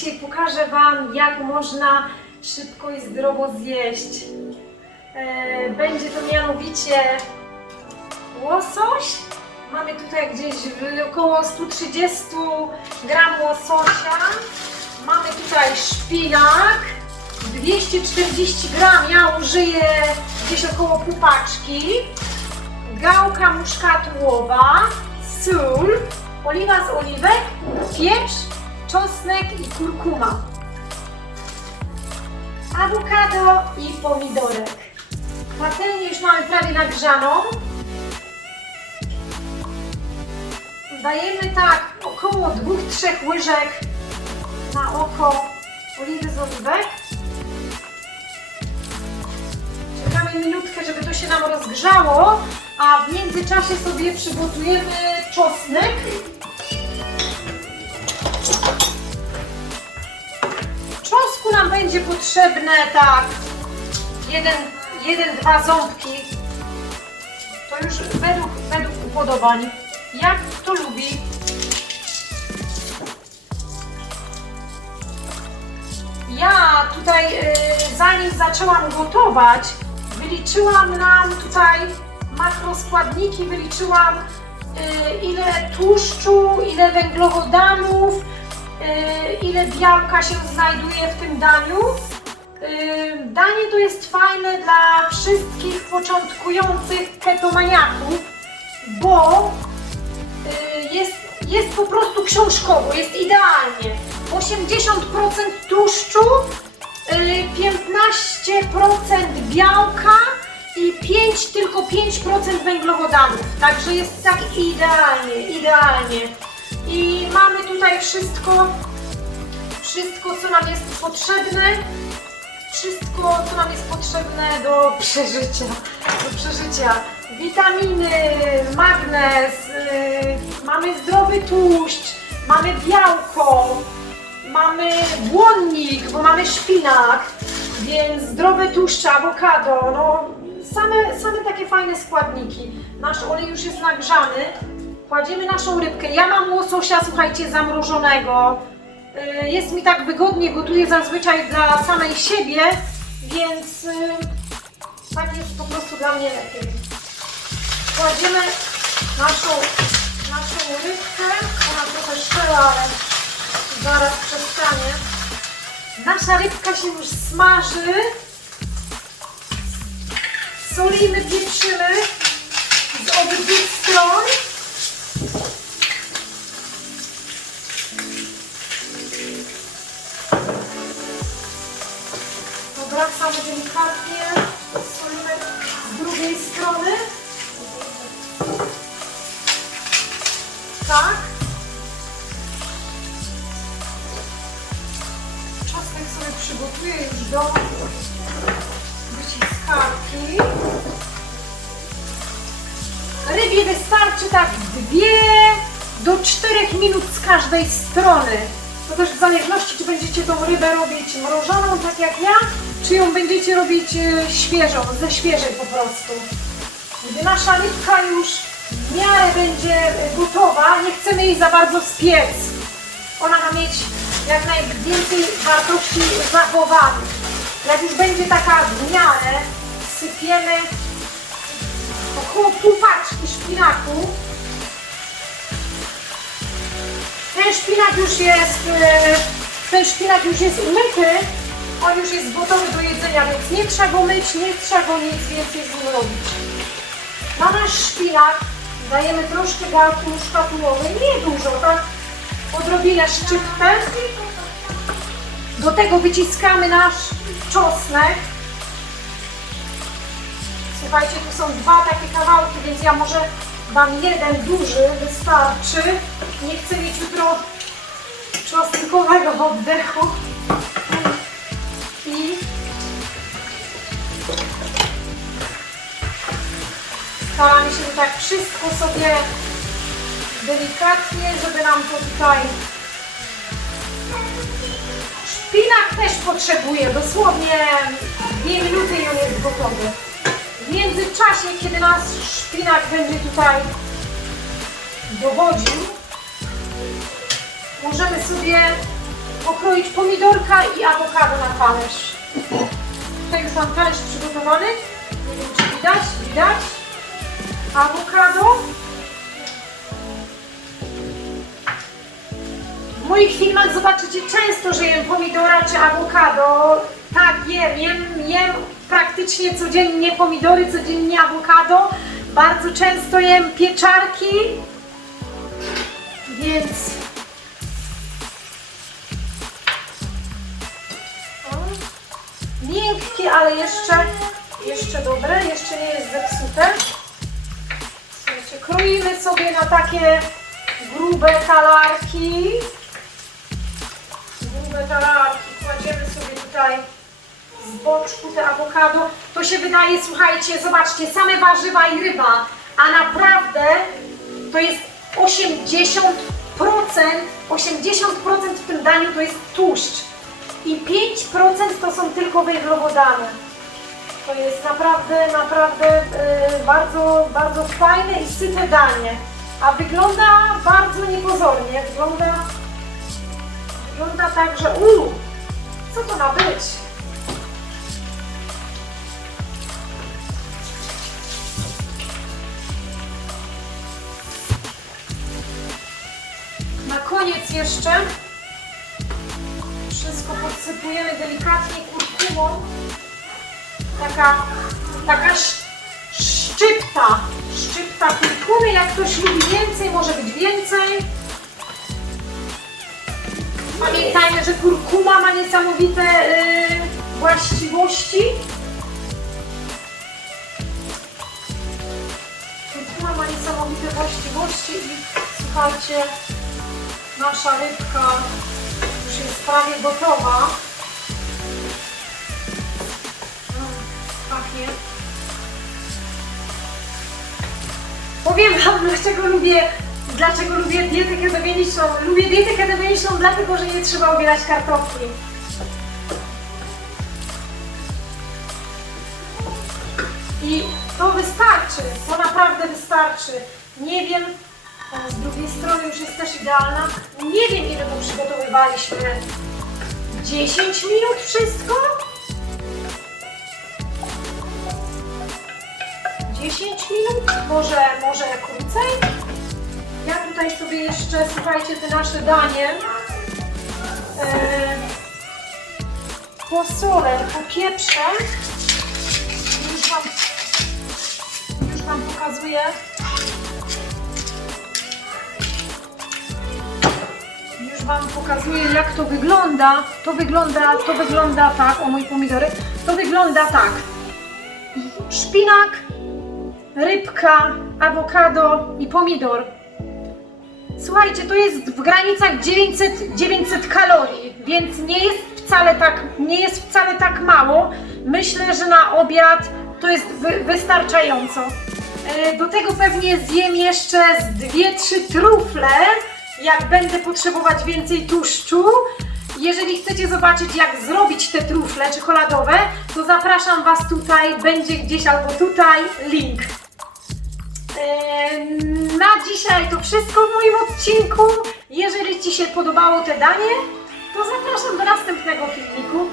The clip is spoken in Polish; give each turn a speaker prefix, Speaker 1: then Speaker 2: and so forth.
Speaker 1: dzisiaj pokażę Wam, jak można szybko i zdrowo zjeść. E, Będzie to mianowicie łosoś. Mamy tutaj gdzieś około 130 gram łososia. Mamy tutaj szpinak. 240 gram, ja użyję gdzieś około pół paczki. Gałka muszkatułowa, sól, oliwa z oliwek, pieprz, czosnek i kurkuma. Awokado i pomidorek. Patelnię już mamy prawie nagrzaną. Dajemy tak około 2-3 łyżek na oko oliwy z oliwek. Czekamy minutkę, żeby to się nam rozgrzało, a w międzyczasie sobie przygotujemy czosnek. Będzie potrzebne tak jeden, jeden, dwa ząbki. To już według, według upodobań. Jak kto lubi. Ja tutaj, y, zanim zaczęłam gotować, wyliczyłam nam tutaj makroskładniki, wyliczyłam y, ile tłuszczu, ile węglowodanów, ile białka się znajduje w tym daniu. Y, Danie to jest fajne dla wszystkich początkujących ketomaniaków, bo y, jest, jest po prostu książkowo, jest idealnie. 80% tłuszczu, y, 15% białka i 5, tylko 5% węglowodanów. Także jest tak idealnie, idealnie. I mamy tutaj wszystko, wszystko co nam jest potrzebne. Wszystko, co nam jest potrzebne do przeżycia. Do przeżycia. Witaminy, magnez, yy, mamy zdrowy tłuszcz, mamy białko, mamy błonnik, bo mamy szpinak, więc zdrowe tłuszcze, awokado, no same, same takie fajne składniki. Nasz olej już jest nagrzany. Kładziemy naszą rybkę. Ja mam łososia, słuchajcie, zamrożonego. Y, Jest mi tak wygodnie, gotuję zazwyczaj dla samej siebie, więc y, tak jest po prostu dla mnie lepiej. Kładziemy naszą, naszą rybkę, ona trochę szczela, ale zaraz przestanie. Nasza rybka się już smaży. Solimy, pieprzymy z obydwu stron. Obracamy delikatnie, solimy z drugiej strony. Tak. Czosnek sobie przygotuję już do wyciskarki. Rybie wystarczy tak 2 do 4 minut z każdej strony. To też w zależności, czy będziecie tą rybę robić mrożoną, tak jak ja, czy ją będziecie robić e, świeżą, ze świeżej po prostu. Gdy nasza rybka już w miarę będzie e, gotowa, nie chcemy jej za bardzo spiec. Ona ma mieć jak najwięcej wartości zachowanych. Jak już będzie taka w miarę, sypiemy około pół paczki szpinaku. Ten szpinak już jest, e, ten szpinak już jest umyty, on już jest gotowy do jedzenia, więc nie trzeba go myć, nie trzeba go nic więcej z nim robić. Na nasz szpinak dajemy troszkę gałki muszkatułowej, nie dużo, tak? Odrobinę szczyptę. Do tego wyciskamy nasz czosnek. Słuchajcie, tu są dwa takie kawałki, więc ja może Wam jeden duży wystarczy. Nie chcę mieć jutro czosnkowego oddechu. I staramy się tak wszystko sobie delikatnie, żeby nam to tutaj Szpinak też potrzebuje, dosłownie dwie minuty i on jest gotowy. W międzyczasie, kiedy nasz szpinak będzie tutaj dowodził, możemy sobie pokroić pomidorka i awokado na talerz. Tutaj już mam talerz przygotowany. Nie wiem, czy widać? Widać. Awokado. W moich filmach zobaczycie często, że jem pomidora czy awokado. Tak, jem, jem, jem praktycznie codziennie pomidory, codziennie awokado. Bardzo często jem pieczarki, więc... Miękkie, ale jeszcze, jeszcze dobre, jeszcze nie jest zepsute. Słuchajcie, kroimy sobie na takie grube talarki. Grube talarki, kładziemy sobie tutaj z boczku te awokado. To się wydaje, słuchajcie, zobaczcie, same warzywa i ryba, a naprawdę to jest 80%, 80% w tym daniu to jest tłuszcz i 5% to są tylko węglowodany. To jest naprawdę, naprawdę yy, bardzo, bardzo fajne i syte danie. A wygląda bardzo niepozornie. Wygląda, wygląda tak, że uuu, co to ma być? Na koniec jeszcze podsypujemy delikatnie kurkumą. Taka, taka sz- szczypta, szczypta kurkumy. Jak ktoś lubi więcej, może być więcej. Pamiętajmy, że kurkuma ma niesamowite yy, właściwości. Kurkuma ma niesamowite właściwości i słuchajcie, nasza rybka prawie gotowa. Mm, Pachnie. Powiem Wam, dlaczego lubię, dlaczego lubię dietę ketogeniczną. Lubię dietę ketogeniczną dlatego, że nie trzeba ubierać kartofli. I to wystarczy, to naprawdę wystarczy. Nie wiem, z drugiej strony już jest też idealna. Nie wiem ile to przygotowywaliśmy. 10 minut wszystko? 10 minut? Może, może krócej? Ja tutaj sobie jeszcze, słuchajcie, te nasze danie e, posolę, popieprzę. Już wam, już wam pokazuję. Wam pokazuję jak to wygląda. To wygląda, to wygląda tak, o mój pomidory. To wygląda tak. Szpinak, rybka, awokado i pomidor. Słuchajcie, to jest w granicach 900, 900 kalorii, więc nie jest wcale tak, nie jest wcale tak mało. Myślę, że na obiad to jest wy, wystarczająco. E, Do tego pewnie zjem jeszcze z dwie, trzy trufle, jak będę potrzebować więcej tłuszczu. Jeżeli chcecie zobaczyć, jak zrobić te trufle czekoladowe, to zapraszam Was tutaj, będzie gdzieś albo tutaj link. Na dzisiaj to wszystko w moim odcinku. Jeżeli Ci się podobało te danie, to zapraszam do następnego filmiku.